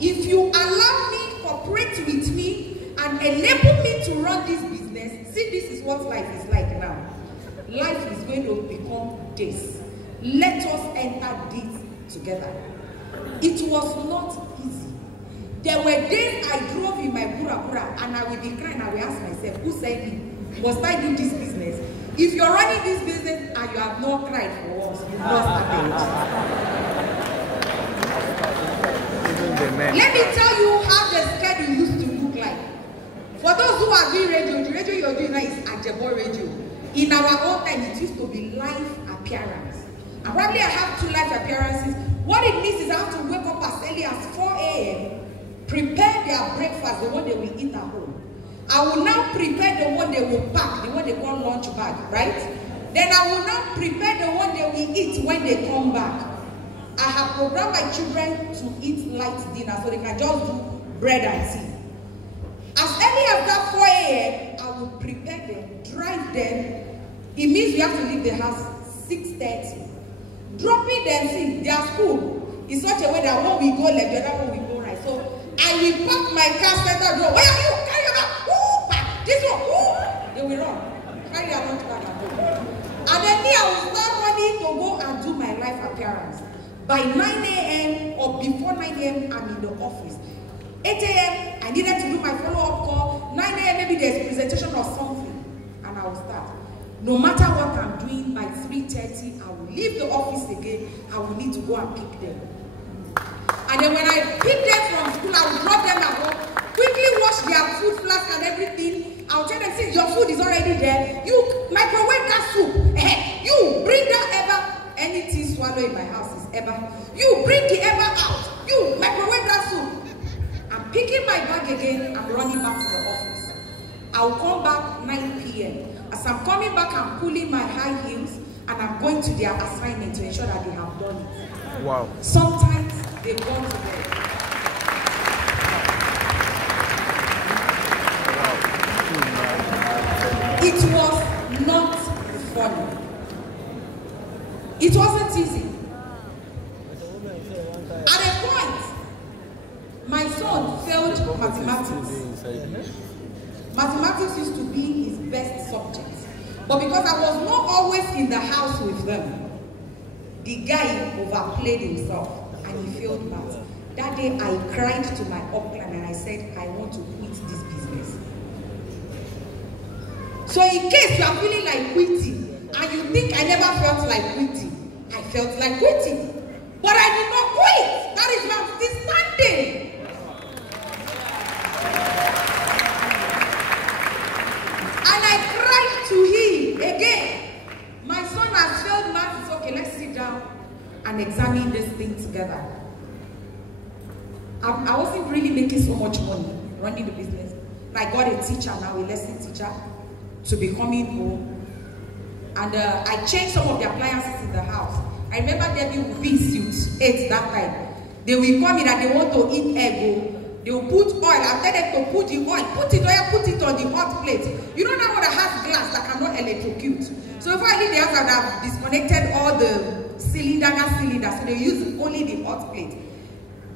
If you allow me, cooperate with me, and enable me to run this business, see, this is what life is like now. Life is going to become this. Let us enter this together. It was not easy. There were days I drove in my Bura and I will be crying, I will ask myself, who said it? Must I do this business? If you're running this business and you have not cried for once, you've not started. Let me tell you how the schedule used to look like. For those who are doing radio, the radio you're doing now is Ajebo radio. In our own time, it used to be live appearance. And probably I have 2 live appearances. What it means is I have to wake up as early as 4 a.m., prepare their breakfast, the one they will eat at home. I will now prepare the one they will pack, the one they call lunch bag, right? Then I will now prepare the one they will eat when they come back. I have programmed my children to eat light dinner so they can just do bread and tea. As early as that 4 a.m., I will prepare them, drive them. It means we have to leave the house 6:30. Dropping them in their school is such a way that when we go left, the other one we go right. So I will park my car center door. Where are you? Carry your bag. This one. They will run. Carry your lunch bag and go. And then me, I will start running to go and do my live appearance. By 9 a.m. or before 9 a.m., I'm in the office. 8 a.m., I needed to do my follow-up call. 9 a.m., maybe there's presentation or something. And I will start. No matter what I'm doing, by 3:30, I will leave the office again. I will need to go and pick them. And then when I pick them from school, I will drop them at home, quickly wash their food flask and everything. I'll tell them, see, your food is already there. You microwave that soup. You bring that ever. Anything swallow in my house is ever. You bring the ever out. You microwave that soup. I'm picking my bag again. I'm running back to the office. I'll come back 9 p.m. As I'm coming back, I'm pulling my high heels and I'm going to their assignment to ensure that they have done it. Wow. Sometimes they go to bed. It was not funny. It wasn't easy. At a point, my son failed mathematics. Mathematics used to be his best subject. But because I was not always in the house with them, the guy overplayed himself and he failed math. That day I cried to my upline and I said, I want to quit this business. So in case you are feeling like quitting and you think I never felt like quitting, I felt like quitting. But I did not quit. That is why I'm still standing. And I cried to him again. My son has failed math. It's okay, let's sit down and examine this thing together. I wasn't really making so much money running the business. I got a teacher now, a lesson teacher, to be coming home. And I changed some of the appliances in the house. I remember Debbie would be in suit 8 that time. They will come in and they want to eat egg. They will put oil. I tell them to put the oil, put it on the hot plate. You don't know what that has glass that cannot electrocute. So if I leave the house, I would have disconnected all the gas cylinders, so they use only the hot plate.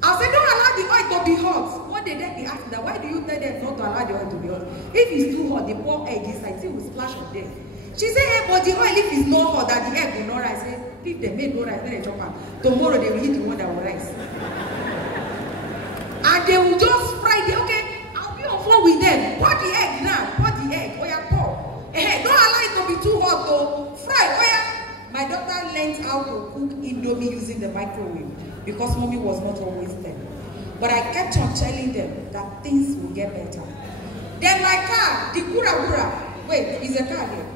I said, don't allow the oil to be hot. One day they asked that, why do you tell them not to allow the oil to be hot? If it's too hot, they pour egg inside, it will splash on them. She said, hey, but the oil, if it's not hot, that the egg will not rise. I said, if they made no rice, then they chop out. Tomorrow they will eat the one that will rise. And they will just fry the, okay, I'll be on phone with them. Pour the egg now, pour the egg. Oh yeah, pour. Don't allow it to be too hot though. Fry, oh yeah. My daughter learned how to cook Indomie using the microwave because mommy was not always there. But I kept on telling them that things will get better. Then my car, the Gura, wait, is a car here?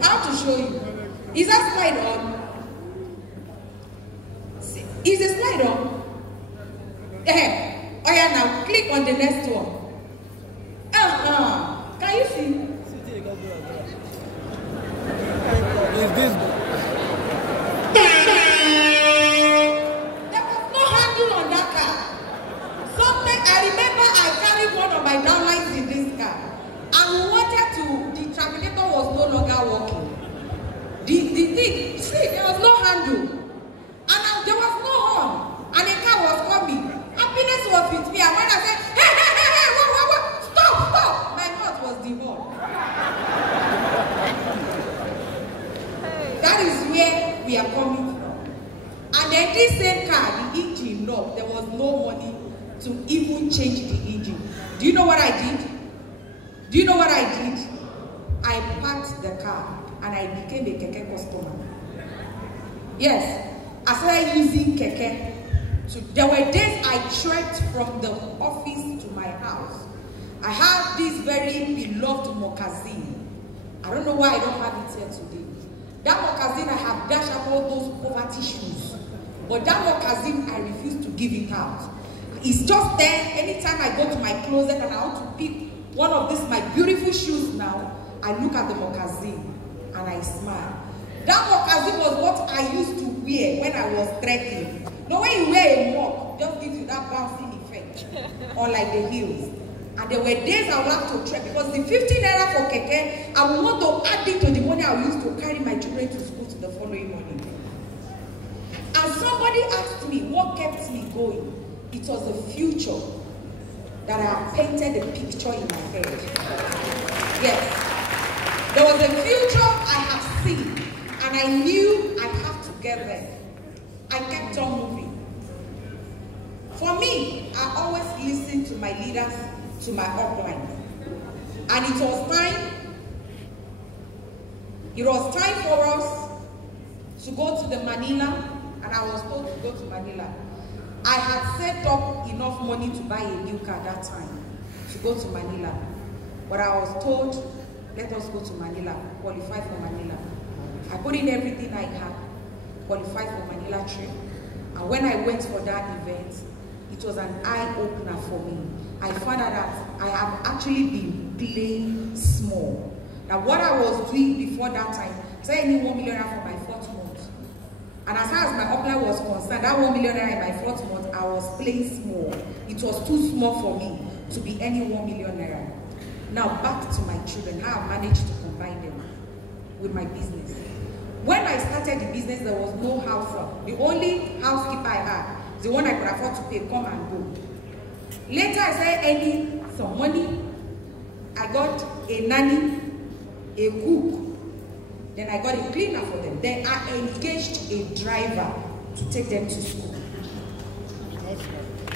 I have to show you. Is that slide on? Is the slide on? Oh yeah, now click on the next one. Can you see? Is this? There was no handle on that car. Sometimes I remember I carried one of my downlines in this car. And we wanted to, the terminator was no longer working. The thing, see, there was no handle. And there was no horn. And the car was coming. no money to even change the engine. Do you know what I did? Do you know what I did? I parked the car and I became a keke customer. Yes, I started using keke. There were days I trekked from the office to my house. I have this very beloved moccasin. I don't know why I don't have it here today. That moccasin, I have dashed up all those poverty shoes. But that moccasin, I refuse to give it out. It's just there. Anytime I go to my closet and I want to pick one of these, my beautiful shoes now, I look at the moccasin and I smile. That moccasin was what I used to wear when I was trekking. Now when you wear a mock, just gives you that bouncing effect. Or like the heels. And there were days I would have to trek because the 15 naira for keke, I would want to add it to the money I would use to carry my children to school to the following morning. And somebody asked me what kept me going. It was the future that I painted a picture in my head. Yes. There was a future I have seen and I knew I have to get there. I kept on moving. For me, I always listened to my leaders, to my upline. And it was time for us to go to the Manila, and I was told to go to Manila. I had set up enough money to buy a new car that time to go to Manila. But I was told, let us go to Manila, qualify for Manila. I put in everything I had, qualified for Manila trip. And when I went for that event, it was an eye-opener for me. I found out that I have actually been playing small. Now what I was doing before that time, say I need 1 million for my 4th month. And as far as my upline was concerned, that 1 million in my 4th month, I was playing small. It was too small for me to be any 1 million naira. Now back to my children, how I managed to combine them with my business. When I started the business, there was no house help. The only housekeeper I had, the one I could afford to pay, come and go. Later, I started earning some money. I got a nanny, a cook. Then I got a cleaner for them. Then I engaged a driver to take them to school.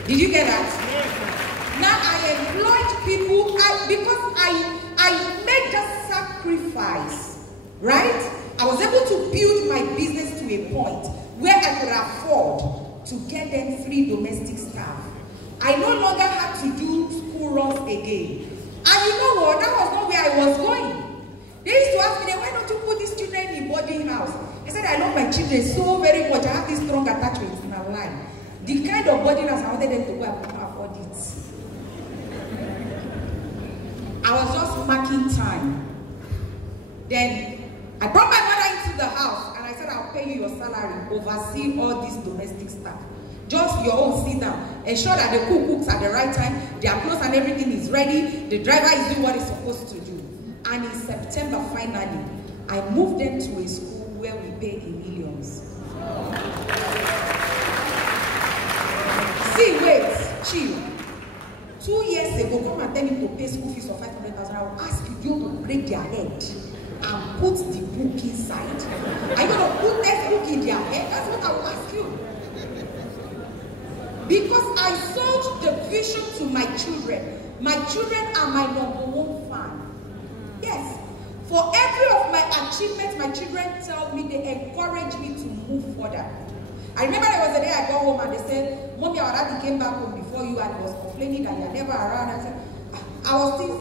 Did you get that? Now I employed people because I made that sacrifice, right? I was able to build my business to a point where I could afford to get them 3 domestic staff. I no longer had to do school runs again. And you know what? That was not where I was going. They used to ask me, why don't you put these children in boarding house? I said, I love my children so very much. I have this strong attachment in my life. The kind of boarding house I wanted them to go, I couldn't afford it. I was just marking time. Then I brought my mother into the house and I said, I'll pay you your salary, oversee all these domestic stuff. Just your own sit down. Ensure that the cook cooks at the right time, their clothes and everything is ready, the driver is doing what he's supposed to do. And in September, finally, I moved them to a school where we pay in millions. See, wait, chill. 2 years ago, come and tell me to pay school fees of 500,000. I will ask you to break their head and put the book inside. Are you going to put that book in their head? That's what I will ask you. Because I sold the vision to my children. My children are my #1 fan. Yes. For every of my achievements, my children tell me, they encourage me to move further. I remember there was a day I got home and they said, Mommy, our daddy came back home before you and was complaining that you're never around. I said, I was thinking,